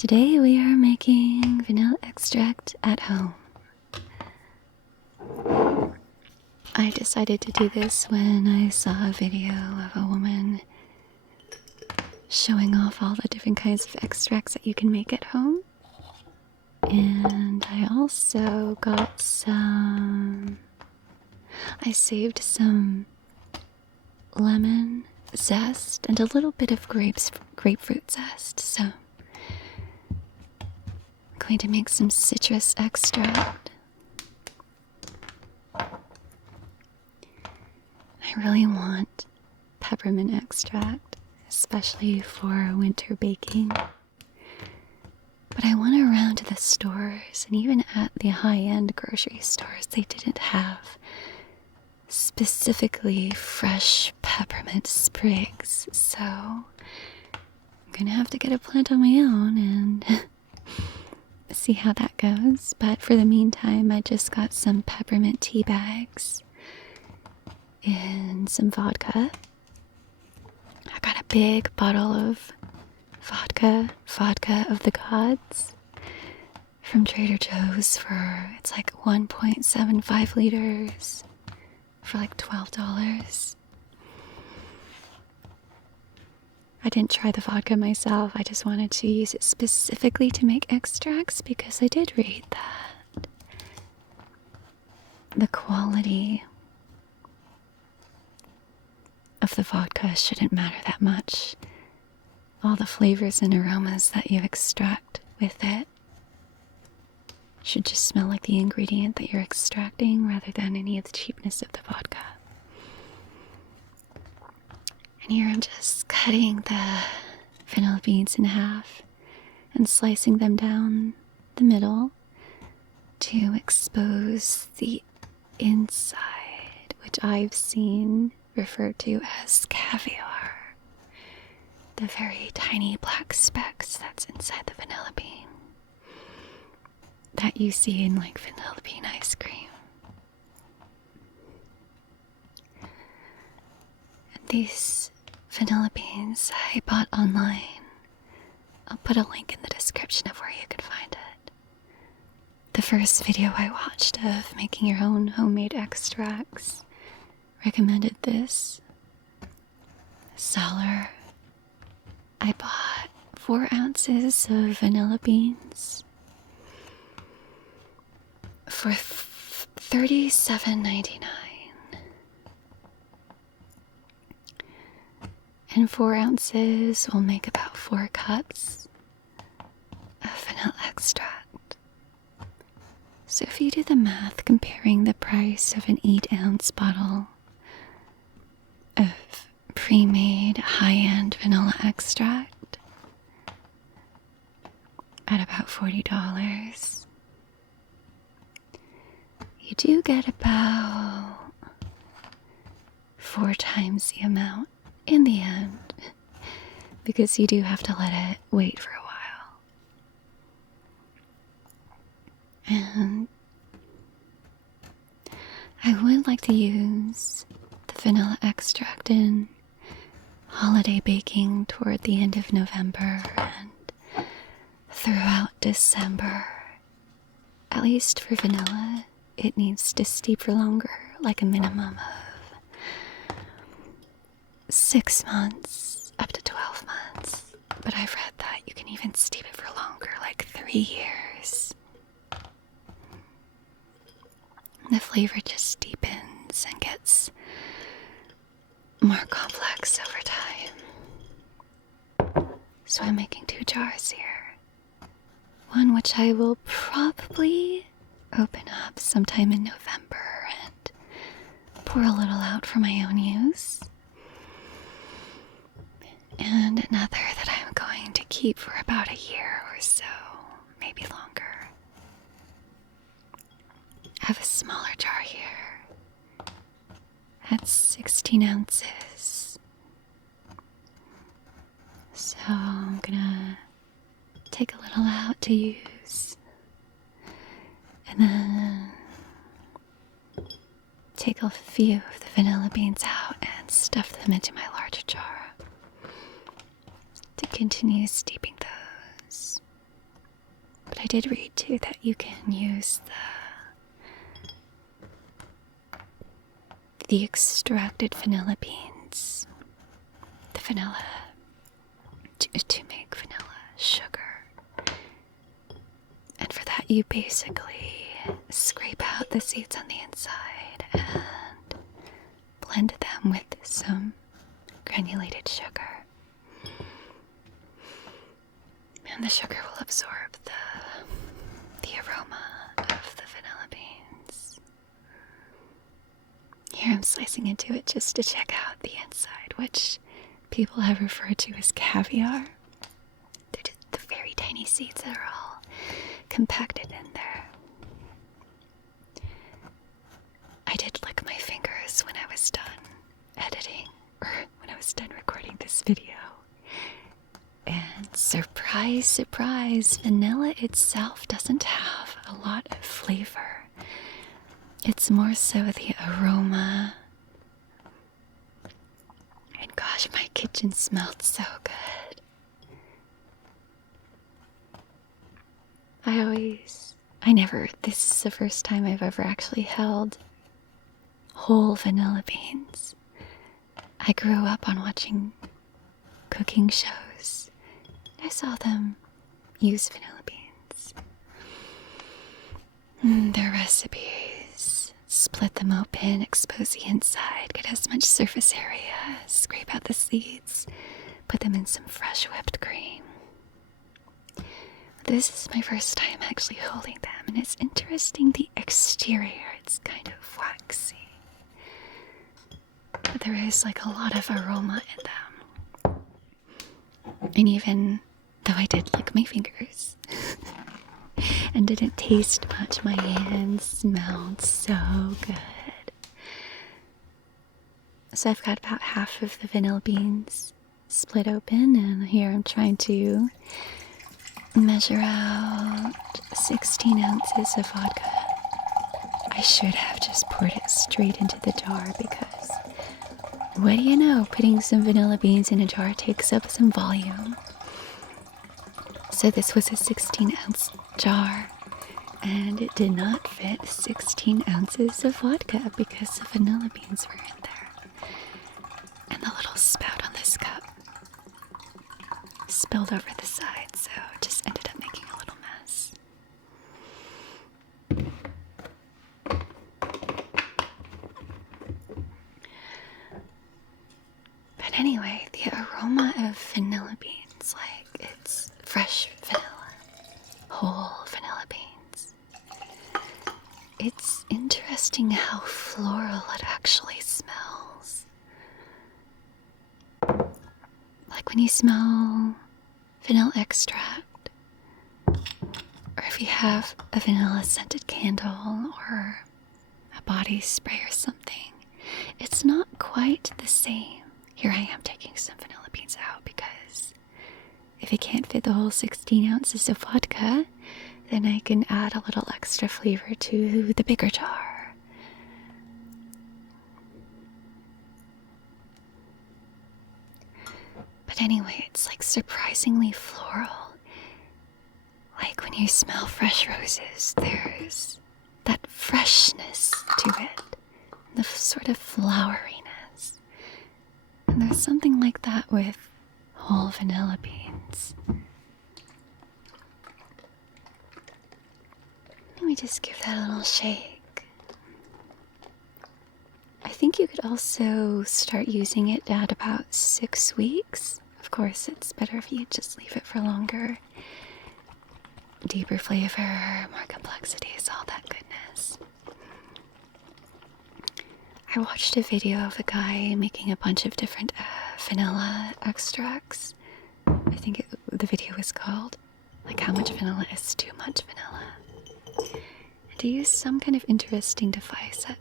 Today we are making vanilla extract at home. I decided to do this when I saw a video of a woman showing off all the different kinds of extracts that you can make at home. And I also got I saved some lemon zest and a little bit of grapefruit zest, so I'm going to make some citrus extract. I really want peppermint extract, especially for winter baking. But I went around to the stores, and even at the high-end grocery stores, they didn't have specifically fresh peppermint sprigs. So I'm gonna have to get a plant on my own and see how that goes. But for the meantime, I just got some peppermint tea bags and some vodka. I got a big bottle of vodka of the gods from Trader Joe's it's like 1.75 liters for like $12. I didn't try the vodka myself. I just wanted to use it specifically to make extracts because I did read that the quality of the vodka shouldn't matter that much. All the flavors and aromas that you extract with it should just smell like the ingredient that you're extracting rather than any of the cheapness of the vodka. And here I'm just cutting the vanilla beans in half and slicing them down the middle to expose the inside, which I've seen referred to as caviar. The very tiny black specks that's inside the vanilla bean that you see in like vanilla bean ice cream. And these vanilla beans I bought online. I'll put a link in the description of where you can find it. The first video I watched of making your own homemade extracts recommended this seller. I bought 4 ounces of vanilla beans for $37.99. And 4 ounces will make about 4 cups of vanilla extract. So if you do the math comparing the price of an 8-ounce bottle of pre-made high-end vanilla extract at about $40, you do get about 4 times the amount in the end, because you do have to let it wait for a while. And I would like to use the vanilla extract in holiday baking toward the end of November and throughout December. At least for vanilla, it needs to steep for longer, like a minimum of 6 months up to 12 months. But I've read that you can even steep it for longer, like 3 years. The flavor just deepens and gets more complex over time. So I'm making 2 jars here. One which I will probably open up sometime in November and pour a little out for my own use. And another that I'm going to keep for about a year or so, maybe longer. I have a smaller jar here. That's 16 ounces. So I'm gonna take a little out to use. And then take a few of the vanilla beans out and stuff them into my larger jar to continue steeping those. But I did read too that you can use the extracted vanilla beans, the vanilla, to make vanilla sugar. And for that, you basically scrape out the seeds on the inside and blend them with some granulated sugar. And the sugar will absorb the aroma of the vanilla beans. Here I'm slicing into it just to check out the inside, which people have referred to as caviar. They're just the very tiny seeds that are all compacted in there. I did lick my fingers when I was done editing, or when I was done recording this video. And surprise, surprise, vanilla itself doesn't have a lot of flavor. It's more so the aroma. And gosh, my kitchen smelled so good. This is the first time I've ever actually held whole vanilla beans. I grew up on watching cooking shows. I saw them use vanilla beans. Their recipes: split them open, expose the inside, get as much surface area, scrape out the seeds, put them in some fresh whipped cream. This is my first time actually holding them, and it's interesting, the exterior, it's kind of waxy. But there is like a lot of aroma in them. And even though I did lick my fingers and didn't taste much, my hands smelled so good. So I've got about half of the vanilla beans split open, and here I'm trying to measure out 16 ounces of vodka. I should have just poured it straight into the jar, because what do you know, putting some vanilla beans in a jar takes up some volume. So this was a 16-ounce jar, and it did not fit 16 ounces of vodka because the vanilla beans were in there. And the little spout on this cup spilled over the side, so it just ended up making a little mess. But anyway, the aroma of vanilla beans, like it's fresh vanilla, whole vanilla beans. It's interesting how floral it actually smells. Like when you smell vanilla extract, or if you have a vanilla scented candle or a body spray or something, it's not quite the same. Here I am taking some vanilla beans out, because if it can't fit the whole 16 ounces of vodka, then I can add a little extra flavor to the bigger jar. But anyway, it's like surprisingly floral. Like when you smell fresh roses, there's that freshness to it, the sort of floweriness. And there's something like that with whole vanilla beans. Let me just give that a little shake. I think you could also start using it at about 6 weeks. Of course, it's better if you just leave it for longer. Deeper flavor, more complexities, all that goodness. I watched a video of a guy making a bunch of different vanilla extracts. I think the video was called, like, how much vanilla is too much vanilla. And he used some kind of interesting device that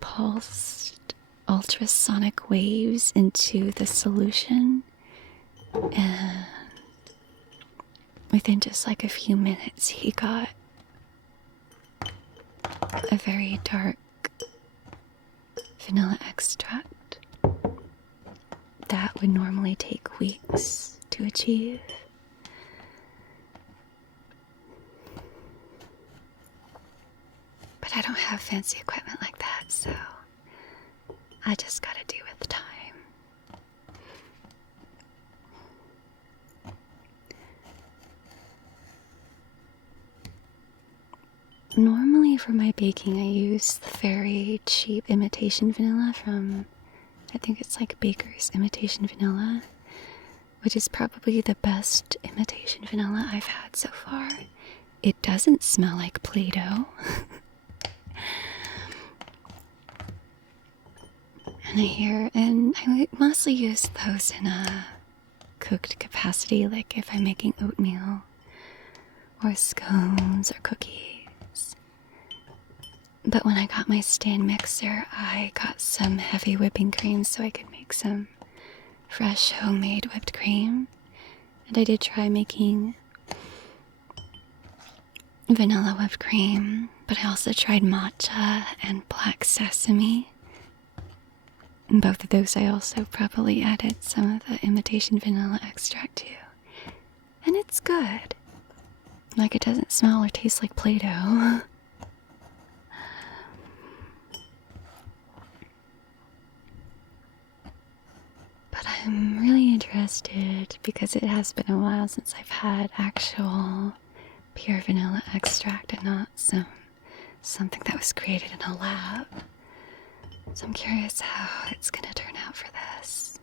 pulsed ultrasonic waves into the solution, and within just like a few minutes he got a very dark vanilla extract that would normally take weeks to achieve. I don't have fancy equipment like that, so I just gotta do with time. Normally for my baking, I use the very cheap imitation vanilla from, I think it's like Baker's Imitation Vanilla, which is probably the best imitation vanilla I've had so far. It doesn't smell like Play-Doh. And I mostly use those in a cooked capacity, like if I'm making oatmeal or scones or cookies. But when I got my stand mixer, I got some heavy whipping cream so I could make some fresh homemade whipped cream. And I did try making vanilla whipped cream, but I also tried matcha and black sesame. And both of those I also probably added some of the imitation vanilla extract to. And it's good. Like, it doesn't smell or taste like Play-Doh. But I'm really interested because it has been a while since I've had actual pure vanilla extract and not something that was created in a lab. So I'm curious how it's gonna turn out for this.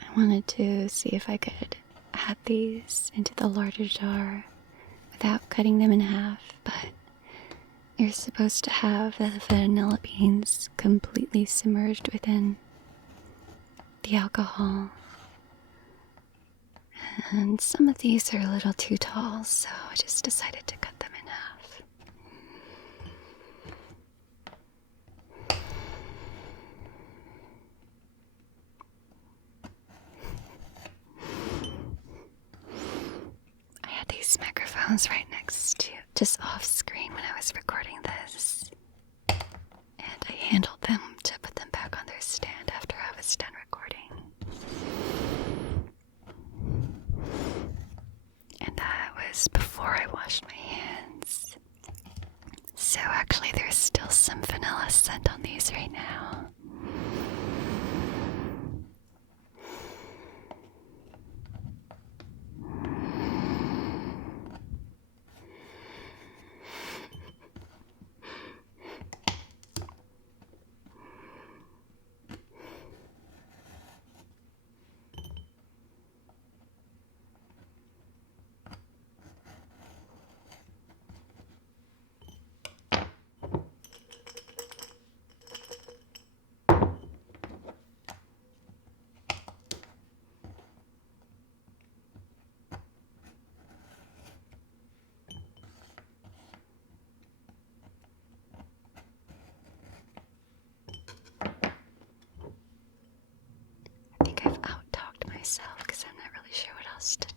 I wanted to see if I could add these into the larger jar without cutting them in half, but you're supposed to have the vanilla beans completely submerged within the alcohol. And some of these are a little too tall, so I just decided to cut them in half. I had these microphones right next to, just off screen when I was recording this. And I handled them to put them back on their stand after I was done recording. And that was before I washed my hands. So actually there's still some vanilla scent on these right now. I think I've out-talked myself because I'm not really sure what else to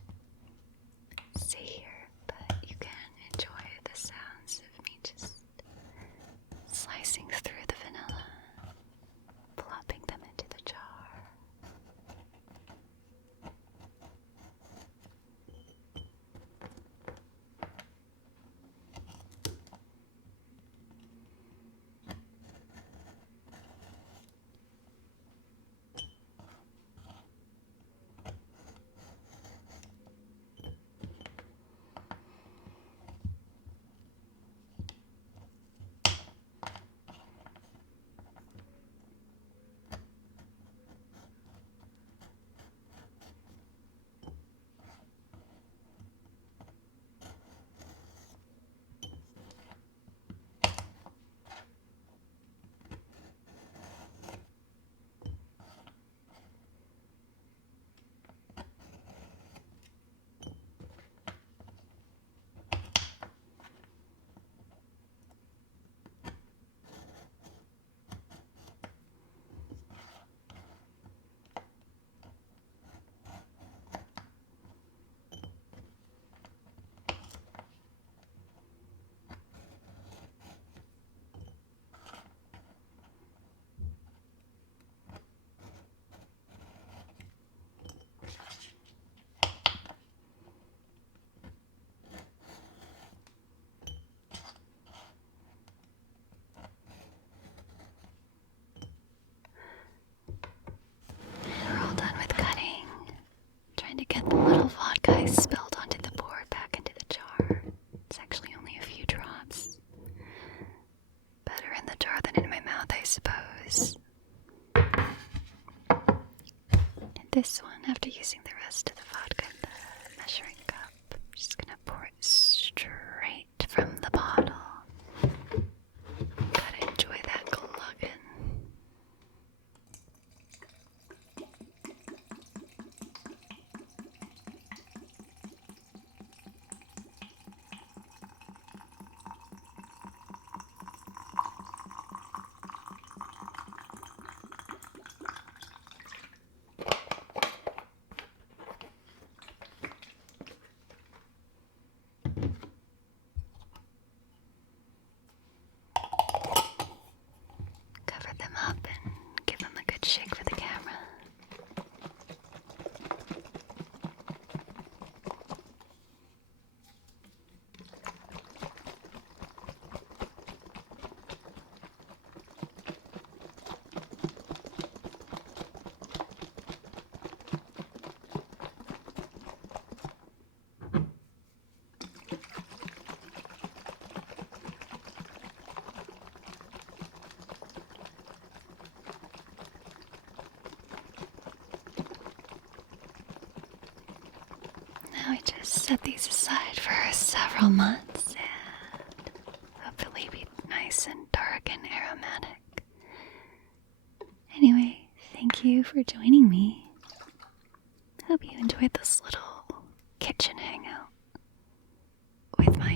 say here, but you can enjoy the sounds of me just slicing through the vanilla, plopping them into the jar. this one, after using the rest of the vodka in the measuring cup, I'm just gonna pour it straight from the bottle. Gotta enjoy that glugging. Cover them up and give them a good shake for the camera. Now I just set these aside for several months and hopefully be nice and dark and aromatic. Anyway, thank you for joining me. Hope you enjoyed this little kitchen hangout with my